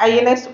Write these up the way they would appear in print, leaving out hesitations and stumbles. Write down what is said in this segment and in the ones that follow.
INS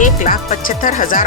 1,75,000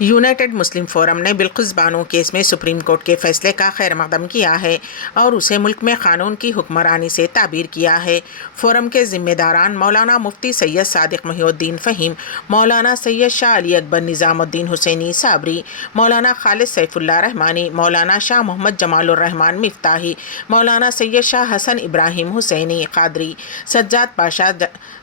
United مسلم forum نے Bilqis Bano case میں supreme court کے فیصلے کا خیر مقدم کیا ہے اور اسے ملک میں قانون کی حکمرانی سے تعبیر کیا ہے۔ فورم کے ذمہ داران مولانا مفتی سید صادق محی الدین فہیم، مولانا سید شاہ علی اکبر نظام الدین حسینی صابری، مولانا خالد سیف اللہ رحمانی، مولانا شاہ محمد جمال الرحمان مفتاحی، مولانا سید شاہ حسن ابراہیم حسینی قادری، سجاد پاشا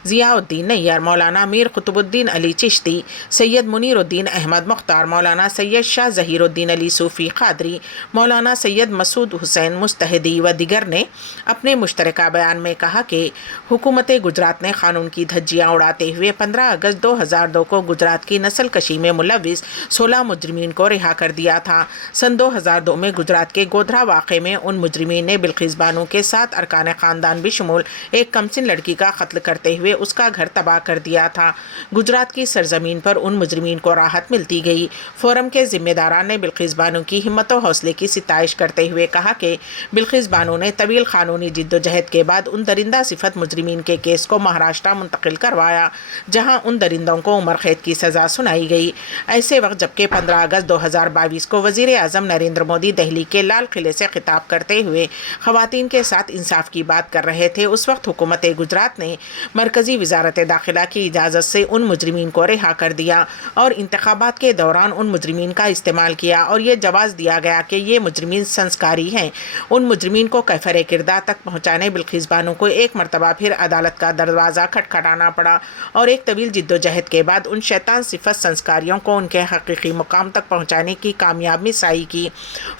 ضیاء الدین نیار، مولانا میر قطب الدین علی چشتی، سید منیر الدین احمد مختار، مولانا سید شاہ ظہیر الدین علی صوفی قادری، مولانا سید مسعود حسین مجتہدی و دیگر نے اپنے مشترکہ بیان میں کہا کہ حکومت گجرات نے قانون کی دھجیاں اڑاتے ہوئے 15 اگست 2002 کو گجرات کی نسل کشی میں ملوث 16 مجرمین کو رہا کر دیا تھا۔ سن 2002 میں گجرات کے گودھرا واقعے میں ان مجرمین نے بلقیس بانو کے 7 ارکان خاندان بشمول ایک کمسن لڑکی کا قتل کرتے ہوئے اس کا گھر تباہ کر دیا تھا۔ گجرات کی سرزمین پر ان مجرمین کو راحت ملتی گئی۔ فورم کے ذمہ داران نے بلقیس بانو کی ہمت و حوصلے کی ستائش کرتے ہوئے کہا کہ بلقیس بانو نے طویل قانونی جد و جہد کے بعد ان درندہ صفت مجرمین کے کیس کو مہاراشٹر منتقل کروایا، جہاں ان درندوں کو عمر قید کی سزا سنائی گئی۔ ایسے وقت جبکہ 15 اگست 2022 کو وزیر اعظم نریندر مودی دہلی کے لال قلعے سے خطاب کرتے ہوئے خواتین کے ساتھ انصاف کی بات کر رہے تھے، اس وقت حکومت گجرات نے مرکزی وزارت داخلہ کی اجازت سے ان مجرمین کو رہا کر دیا اور انتخابات کے دوران ان مجرمین کا استعمال کیا اور یہ جواز دیا گیا کہ یہ مجرمین سنسکاری ہیں۔ ان مجرمین کو کیفر کردار تک پہنچانے بلقیس بانو کو ایک مرتبہ پھر عدالت کا دروازہ کھٹکھٹانا پڑا اور ایک طویل جد و جہد کے بعد ان شیطان صفت سنسکاریوں کو ان کے حقیقی مقام تک پہنچانے کی کامیاب مساعی کی۔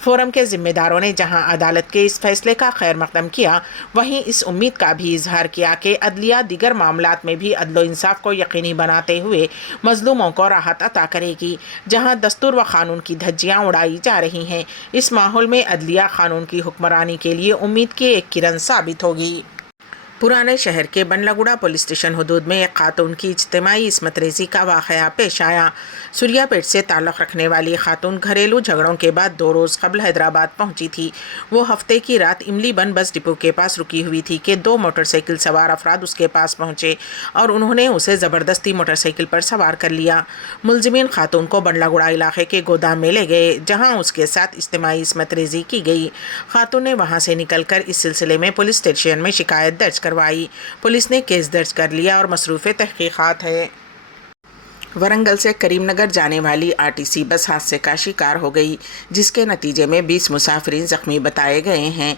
فورم کے ذمہ داروں نے جہاں عدالت کے اس فیصلے کا خیر مقدم کیا، وہیں اس امید کا بھی اظہار کیا کہ عدلیہ دیگر معاملات میں بھی عدل و انصاف کو یقینی بناتے ہوئے مظلوموں کو راحت عطا کرے گی۔ جہاں دستور و قانون کی دھجیاں اڑائی جا رہی ہیں، اس ماحول میں عدلیہ قانون کی حکمرانی کے لیے امید کی ایک کرن ثابت ہوگی۔ پرانے شہر کے بنڈلگوڑا پولیس اسٹیشن حدود میں ایک خاتون کی اجتماعی عصمت ریزی کا واقعہ پیش آیا۔ سوریا پیٹ سے تعلق رکھنے والی خاتون گھریلو جھگڑوں کے بعد 2 روز قبل حیدرآباد پہنچی تھی۔ وہ ہفتے کی رات املی بن بس ڈپو کے پاس رکی ہوئی تھی کہ 2 موٹر سائیکل سوار افراد اس کے پاس پہنچے اور انہوں نے اسے زبردستی موٹر سائیکل پر سوار کر لیا۔ ملزمین خاتون کو بنڈلگوڑا علاقے کے گودام میں لے گئے، جہاں اس کے ساتھ اجتماعی عصمت ریزی کی گئی۔ خاتون نے وہاں سے نکل کر اس سلسلے میں پولیس اسٹیشن میں شکایت درج کروائی۔ پولیس نے کیس درج کر لیا اور مصروف تحقیقات ہے۔ ورنگل سے کریم نگر جانے والی RTC بس حادثے کا شکار ہو گئی، جس کے نتیجے میں 20 مسافرین زخمی بتائے گئے ہیں۔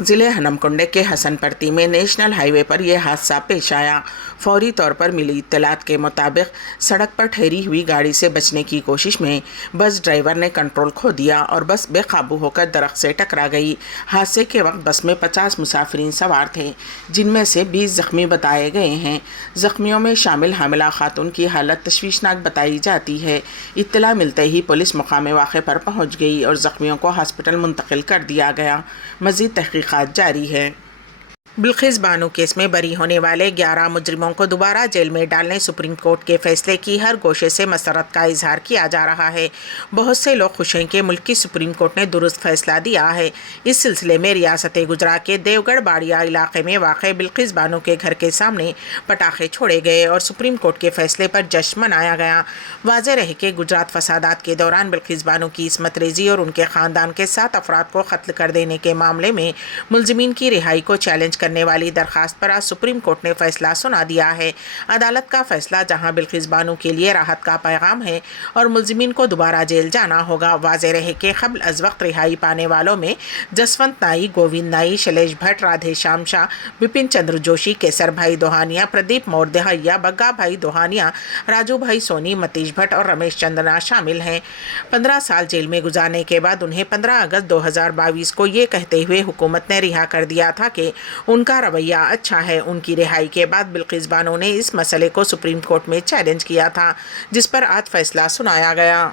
ضلع ہنمکنڈے کے حسن پرتی میں نیشنل ہائی وے پر یہ حادثہ پیش آیا۔ فوری طور پر ملی اطلاعات کے مطابق سڑک پر ٹھہری ہوئی گاڑی سے بچنے کی کوشش میں بس ڈرائیور نے کنٹرول کھو دیا اور بس بے قابو ہو کر درخت سے ٹکرا گئی۔ حادثے کے وقت بس میں 50 مسافرین سوار تھے، جن میں سے 20 زخمی بتائے گئے ہیں۔ زخمیوں میں شامل حاملہ خاتون کی حالت تشویشناک بتائی جاتی ہے۔ اطلاع ملتے ہی پولیس مقام واقعے پر پہنچ گئی اور زخمیوں کو ہاسپٹل منتقل کر دیا گیا۔ مزید تحقیقات جاری ہے۔ بلقیس بانو کیس میں بری ہونے والے 11 مجرموں کو دوبارہ جیل میں ڈالنے سپریم کورٹ کے فیصلے کی ہر گوشے سے مسرت کا اظہار کیا جا رہا ہے۔ بہت سے لوگ خوش ہیں کہ ملک کی سپریم کورٹ نے درست فیصلہ دیا ہے۔ اس سلسلے میں ریاست گجرات کے دیوگڑھ باڑیا علاقے میں واقع بلقیس بانو کے گھر کے سامنے پٹاخے چھوڑے گئے اور سپریم کورٹ کے فیصلے پر جشن منایا گیا۔ واضح رہے کہ گجرات فسادات کے دوران بلقیس بانو کی عصمت ریزی اور ان کے خاندان کے 7 افراد کو قتل کر دینے کے معاملے میں ملزمین کی رہائی کو چیلنج کرنے والی درخواست پر آج سپریم کورٹ نے فیصلہ سنا دیا ہے۔ عدالت کا فیصلہ جہاں بلقیس بانو کے لیے راحت کا پیغام ہے اور ملزمین کو دوبارہ جیل جانا ہوگا، واضح رہے کہ قبل از وقت رہائی پانے والوں میں جسونت نائی، گووند نائی، شیلیش بھٹ، رادھے شام شاہ، بپن چندر جوشی، کیسر بھائی دوہانیا، پردیپ مور دہیا، بگا بھائی دوہانیا، راجو بھائی سونی، متیش بھٹ اور رمیش چندنا شامل ہیں۔ 15 سال جیل میں گزارنے کے بعد انہیں 15 اگست 2022 کو یہ کہتے ہوئے حکومت نے رہا کر دیا تھا کہ ان کا رویہ اچھا ہے۔ ان کی رہائی کے بعد بلقیس بانو نے اس مسئلے کو سپریم کورٹ میں چیلنج کیا تھا، جس پر آج فیصلہ سنایا گیا۔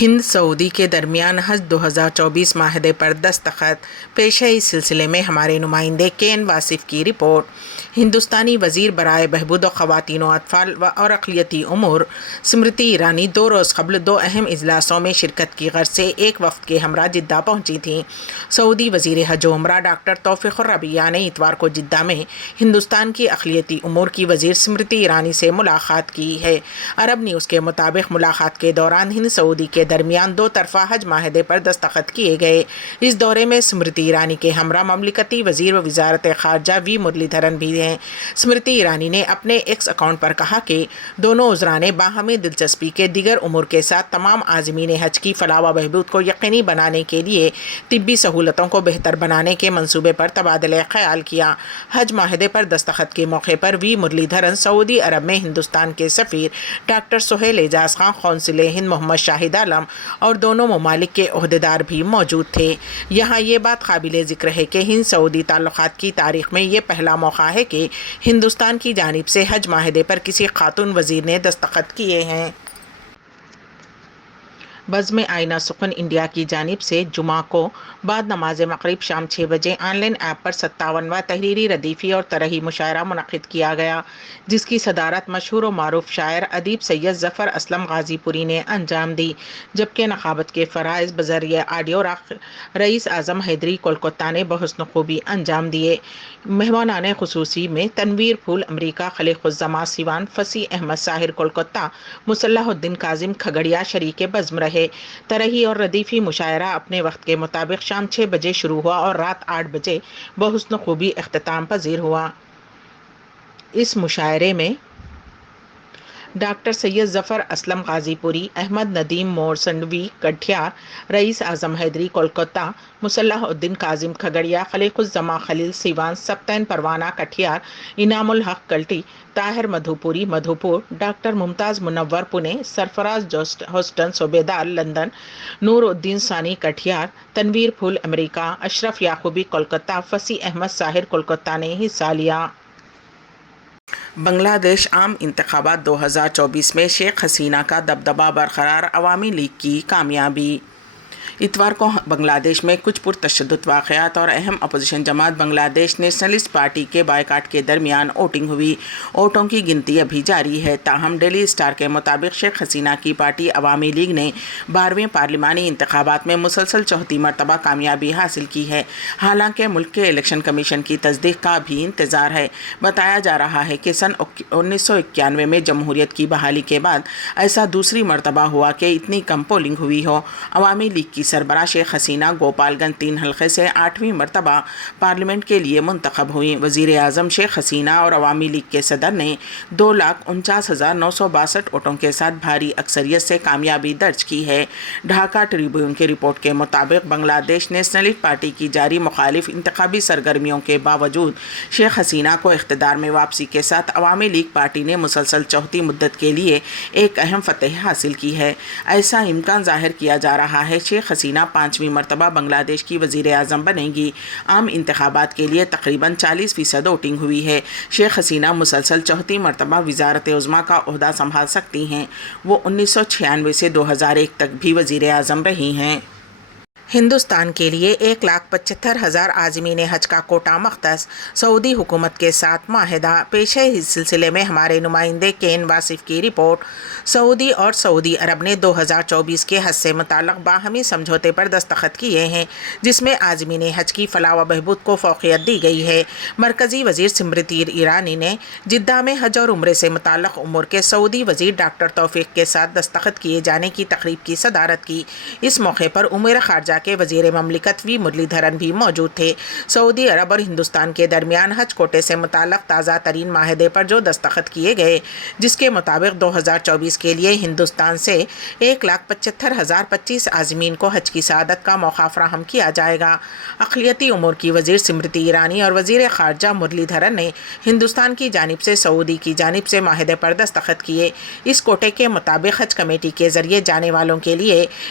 ہند سعودی کے درمیان حج 2024 معاہدے پر دستخط۔ پیش ہے اس سلسلے میں ہمارے نمائندے KN واصف کی رپورٹ۔ ہندوستانی وزیر برائے بہبود و خواتین و اطفال اور اقلیتی امور اسمرتی ایرانی 2 روز قبل 2 اہم اجلاسوں میں شرکت کی غرض سے ایک وفد کے ہمراہ جدہ پہنچی تھیں۔ سعودی وزیر حج و عمرہ ڈاکٹر توفیق الربیع نے اتوار کو جدہ میں ہندوستان کی اقلیتی امور کی وزیر اسمرتی ایرانی سے ملاقات کی ہے۔ عرب نیوز کے مطابق ملاقات کے دوران ہند سعودی کے درمیان 2 طرفہ حج معاہدے پر دستخط کیے گئے۔ اس دورے میں اسمرتی ایرانی کے ہمراہ مملکتی وزیر و وزارت خارجہ وی مرلی دھرن بھی ہیں۔ اسمرتی ایرانی نے اپنے ایکس اکاؤنٹ پر کہا کہ دونوں وزراء نے باہمی دلچسپی کے دیگر امور کے ساتھ تمام عازمین حج کی فلاح و بہبود کو یقینی بنانے کے لیے طبی سہولتوں کو بہتر بنانے کے منصوبے پر تبادلہ خیال کیا۔ حج معاہدے پر دستخط کے موقع پر وی مرلی دھرن سعودی عرب میں ہندوستان کے سفیر ڈاکٹر سہیل اعجاز خان، قونصل ہند محمد شاہد عالم اور دونوں ممالک کے عہدیدار بھی موجود تھے۔ یہاں یہ بات قابل ذکر ہے کہ ہند سعودی تعلقات کی تاریخ میں یہ پہلا موقع ہے کہ ہندوستان کی جانب سے حج معاہدے پر کسی خاتون وزیر نے دستخط کیے ہیں۔ بزم آئینہ سخن انڈیا کی جانب سے جمعہ کو بعد نماز مغرب شام 6 بجے آن لائن ایپ پر 57واں تحریری ردیفی اور طرحی مشاعرہ منعقد کیا گیا، جس کی صدارت مشہور و معروف شاعر ادیب سید ظفر اسلم غازی پوری نے انجام دی، جبکہ نقابت کے فرائض بذریعہ آڈیو رئیس اعظم حیدری کولکتہ نے بحسن خوبی انجام دیے۔ مہمانان خصوصی میں تنویر پھول امریکہ، خلیق الزماں سیوان، فصیح احمد ساحر کولکتہ، مصلح الدین کاظم کھگڑیا شریک بزم رہے۔ طرحی اور ردیفی مشاعرہ اپنے وقت کے مطابق شام 6 بجے شروع ہوا اور رات 8 بجے بحسن خوبی اختتام پذیر ہوا۔ اس مشاعرے میں ڈاکٹر سید ظفر اسلم غازی پوری، احمد ندیم مورسنڈوی کٹیہار، رئیس اعظم حیدری کولکتہ، مصلح الدین کاظم کھگڑیا، خلیق الزماں خلیل سیوان، سبطین پروانہ کٹیہار، انعام الحق کلٹی، طاہر مدھوپوری مدھوپور، ڈاکٹر ممتاز منور پونے، سرفراز ہوسٹن صوبیدار لندن، نور الدین ثانی کٹیہار، تنویر پھول امریکہ، اشرف یعقوبی کولکتہ، فصیح احمد ساحر کولکتہ نے حصہ لیا۔ بنگلہ دیش عام انتخابات 2024 میں شیخ حسینہ کا دبدبہ برقرار، عوامی لیگ کی کامیابی۔ اتوار کو بنگلہ دیش میں کچھ پرتشدد واقعات اور اہم اپوزیشن جماعت بنگلہ دیش نیشنلسٹ پارٹی کے بائیکاٹ کے درمیان ووٹنگ ہوئی۔ ووٹوں کی گنتی ابھی جاری ہے، تاہم ڈیلی اسٹار کے مطابق شیخ حسینہ کی پارٹی عوامی لیگ نے 12ویں پارلیمانی انتخابات میں مسلسل 4تھی مرتبہ کامیابی حاصل کی ہے۔ حالانکہ ملک کے الیکشن کمیشن کی تصدیق کا بھی انتظار ہے۔ بتایا جا رہا ہے کہ سن 1991 میں جمہوریت کی بحالی کے بعد ایسا دوسری مرتبہ ہوا کہ اتنی کم پولنگ ہوئی ہو۔ عوامی لیگ کی سربراہ شیخ حسینہ گوپال گنج 3 حلقے سے 8ویں مرتبہ پارلیمنٹ کے لیے منتخب ہوئیں۔ وزیر اعظم شیخ حسینہ اور عوامی لیگ کے صدر نے 2,49,962 ووٹوں کے ساتھ بھاری اکثریت سے کامیابی درج کی ہے۔ ڈھاکہ ٹریبیون کی رپورٹ کے مطابق بنگلہ دیش نیشنلسٹ پارٹی کی جاری مخالف انتخابی سرگرمیوں کے باوجود شیخ حسینہ کو اقتدار میں واپسی کے ساتھ عوامی لیگ پارٹی نے مسلسل 4تھی مدت کے لیے ایک اہم فتح حاصل کی ہے۔ ایسا امکان ظاہر کیا جا رہا ہے شیخ حسینہ 5ویں مرتبہ بنگلہ دیش کی وزیر اعظم بنے گی۔ عام انتخابات کے لیے تقریباً 40% ووٹنگ ہوئی ہے۔ شیخ حسینہ مسلسل 4تھی مرتبہ وزارت عظمیٰ کا عہدہ سنبھال سکتی ہیں۔ وہ 1996 سے 2001 تک بھی وزیر اعظم رہی ہیں۔ ہندوستان کے لیے 1,75,000 عازمین حج کا کوٹہ مختص، سعودی حکومت کے ساتھ معاہدہ۔ پیش ہے اس سلسلے میں ہمارے نمائندے کین واصف کی رپورٹ۔ سعودی اور سعودی عرب نے 2024 کے حج سے متعلق باہمی سمجھوتے پر دستخط کیے ہیں، جس میں عازمین حج کی فلاح و بہبود کو فوقیت دی گئی ہے۔ مرکزی وزیر اسمرتی ایرانی نے جدہ میں حج اور عمرے سے متعلق امور کے سعودی وزیر ڈاکٹر توفیق کے ساتھ دستخط کیے جانے کی تقریب کی صدارت کی۔ اس موقع پر امور خارجہ کے وزیر مملکت وی مرلی دھرن بھی موجود تھے۔ سعودی عرب اور ہندوستان کے درمیان حج کوٹے سے متعلق تازہ ترین معاہدے پر جو دستخط کیے گئے، جس کے مطابق 2024 کے لیے ہندوستان سے 1,75,025 عازمین کو حج کی سعادت کا موقع فراہم کیا جائے گا۔ اقلیتی امور کی وزیر اسمرتی ایرانی اور وزیر خارجہ مرلی دھرن نے ہندوستان کی جانب سے سعودی کی جانب سے معاہدے پر دستخط کیے۔ اس کوٹے کے مطابق حج کمیٹی کے ذریعے جانے والوں کے لیے